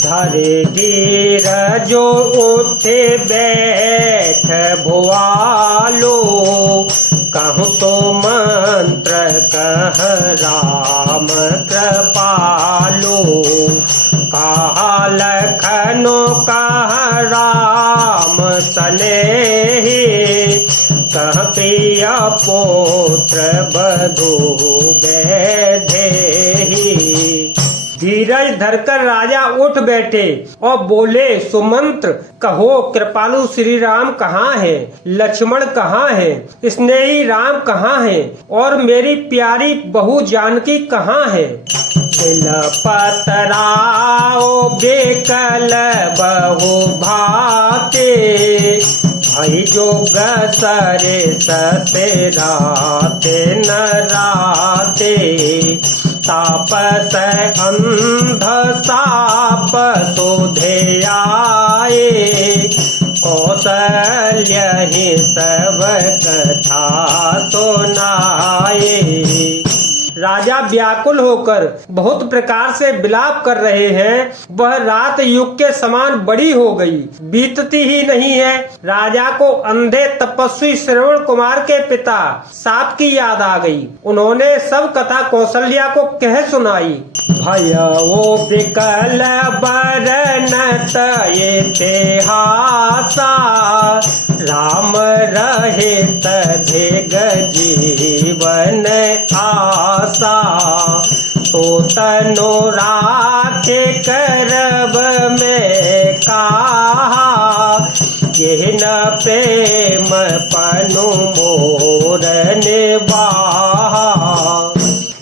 धरे धीर जो उठे बैठ भुआलो, कहूँ तो मंत्र कह राम कृपालो। कहा लखनो कह राम सनेही, कह प्रिय पुत्र बधू बैधेही। धीरज धरकर राजा उठ बैठे और बोले, सुमंत्र कहो कृपालु श्री राम कहाँ है, लक्ष्मण कहाँ है, स्नेही राम कहाँ है और मेरी प्यारी बहू जानकी कहाँ है। पतराओ बेकल बहु भाते, भाई जोग सरे सते राते न राते। तापस अंध साप शोधे आए, कौशल्य ही सब कथा सुनाए। राजा व्याकुल होकर बहुत प्रकार से विलाप कर रहे हैं। वह रात युग के समान बड़ी हो गई, बीतती ही नहीं है। राजा को अंधे तपस्वी श्रवण कुमार के पिता साप की याद आ गई। उन्होंने सब कथा कौशल्या को कह सुनाई। भय वो विकल बरनत ये हासा, राम रहे तझेग जीवन आसा। तो तनो राखे करब में कहा, ये न प्रेम पनु मोर निभाहा।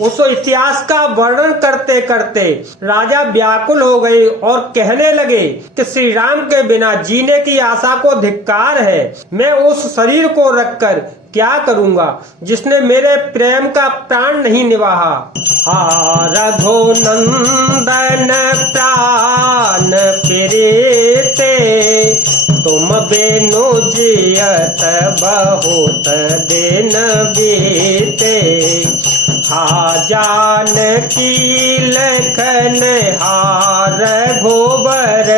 उस इतिहास का वर्णन करते करते राजा व्याकुल हो गए और कहने लगे कि श्री राम के बिना जीने की आशा को धिक्कार है। मैं उस शरीर को रखकर क्या करूँगा जिसने मेरे प्रेम का प्राण नहीं निभाहा। हा रघुनंदन प्राण प्रीते, तुम बेनु जियत बहुत दिन बीते। हा जानकी लखन हार घोबर,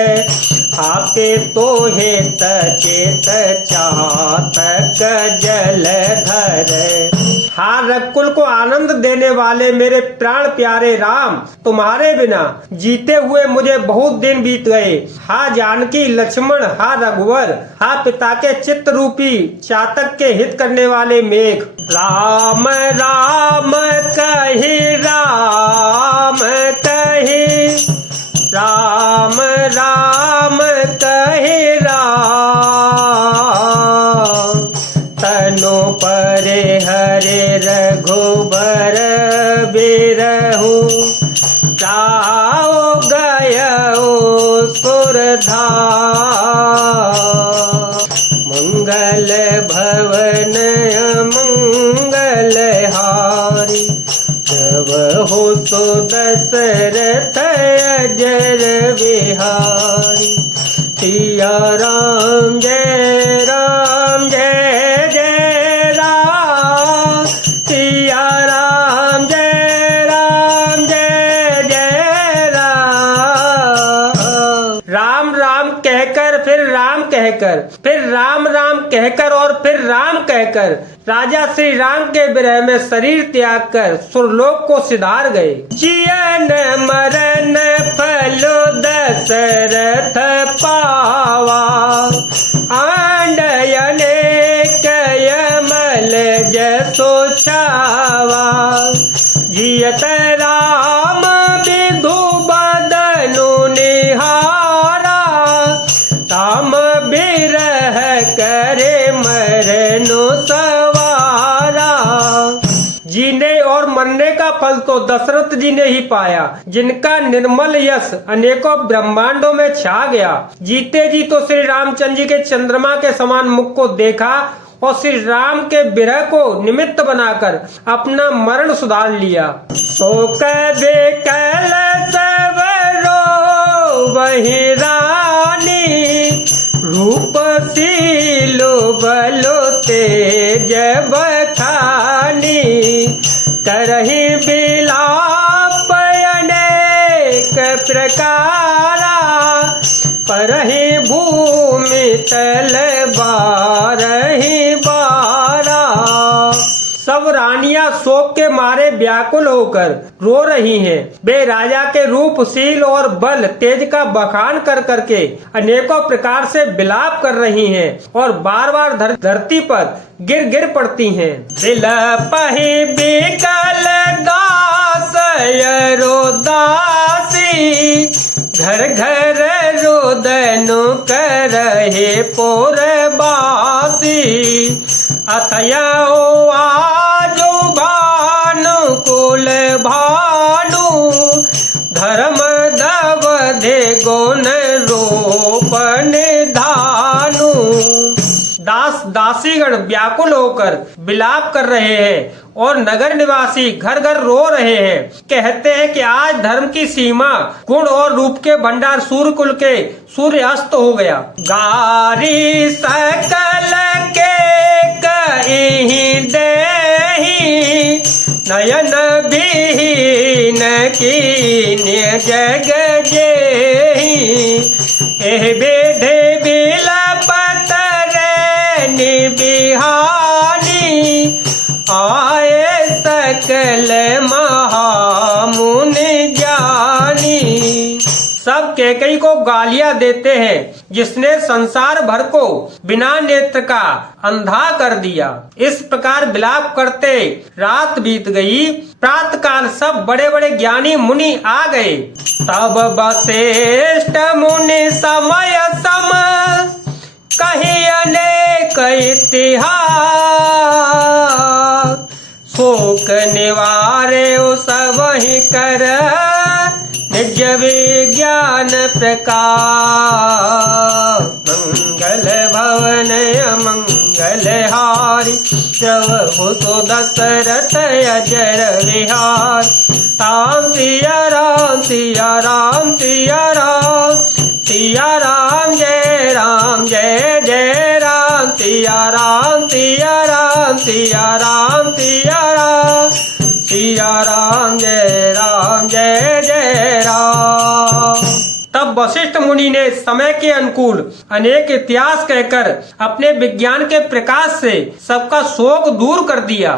आपे तो हेत चेत चातक जलधर। हा रघुकुल को आनंद देने वाले मेरे प्राण प्यारे राम, तुम्हारे बिना जीते हुए मुझे बहुत दिन बीत गए। हा जानकी लक्ष्मण, हा रघुवर, हा पिता के चित्त रूपी चातक के हित करने वाले मेघ। राम राम कही राम कही, राम राम कहे राम। तनु परे हरे रघुबर बिरहु, जाओ गयो सुरधा। मंगल भवन मंगल हारी, जब हो तो दशरथ अजर बिहारी। सिया राम जय राम जय जय राम, सिया राम जय राम जय जय राम। राम राम कहकर फिर राम कहकर, फिर राम राम कहकर और फिर राम कहकर राजा श्री राम के विरह में शरीर त्याग कर सुरलोक को सिधार गए। जियन मरण फलो दशरथ पावा, आंडयने कयमल जसो छावा। जियत राम विधु बदनु निहारा, ताम बिरह करे मरनु सवारा। जीने और मरने का फल तो दशरथ जी ने ही पाया, जिनका निर्मल यश अनेकों ब्रह्मांडों में छा गया। जीते जी तो श्री रामचंद्र जी के चंद्रमा के समान मुख को देखा और श्री राम के विरह को निमित्त बनाकर अपना मरण सुधार लिया। शोक बेकल सब रो वही रानी, रूप सीलो बलो तेज बखानी। करही बिलाप अनेक प्रकारा, बारही भूमि तल बारही बारा। सब रानियां शोक के मारे व्याकुल होकर रो रही हैं। वे राजा के रूपशील और बल तेज का बखान कर करके अनेकों प्रकार से विलाप कर रही हैं और बार बार धरती पर गिर गिर पड़ती हैं। बिलपहि बिकल दास रोदासी, घर घर रोदनु करहे पोरबासी। अतया आजो भानु कुल भानु, धर्म दवधे गुण रोपन धानु। दास दासीगण व्याकुल होकर विलाप कर रहे हैं और नगर निवासी घर घर रो रहे हैं। कहते हैं कि आज धर्म की सीमा, गुण और रूप के भंडार सूर्य कुल के सूर्य अस्त हो गया। गारी सकल के कहीं देही, नयन विहीन कीन्य जग जेहि। एह बेढ़े बिलपत बिहानी, आए सकल महामुनि ज्ञानी। सब कैकेयी को गालियां देते हैं, जिसने संसार भर को बिना नेत्र का अंधा कर दिया। इस प्रकार विलाप करते रात बीत गई। प्रातः काल सब बड़े बड़े ज्ञानी मुनि आ गए। तब वशिष्ठ मुनि समय सम कही अनेक इतिहास, शोक निवारे सब ही कर निज विज्ञान प्रकाश। मंगल भवन अमंगल हारी, प्रभु तो दशरथ अजर विहार। राम सिया राम सिया राम सिया राम, सिया राम जय राम जय जय राम। सिया राम सिया राम सिया राम सिया राम, सिया राम जय जय राम। तब वशिष्ठ मुनि ने समय के अनुकूल अनेक इतिहास कहकर अपने विज्ञान के प्रकाश से सबका शोक दूर कर दिया।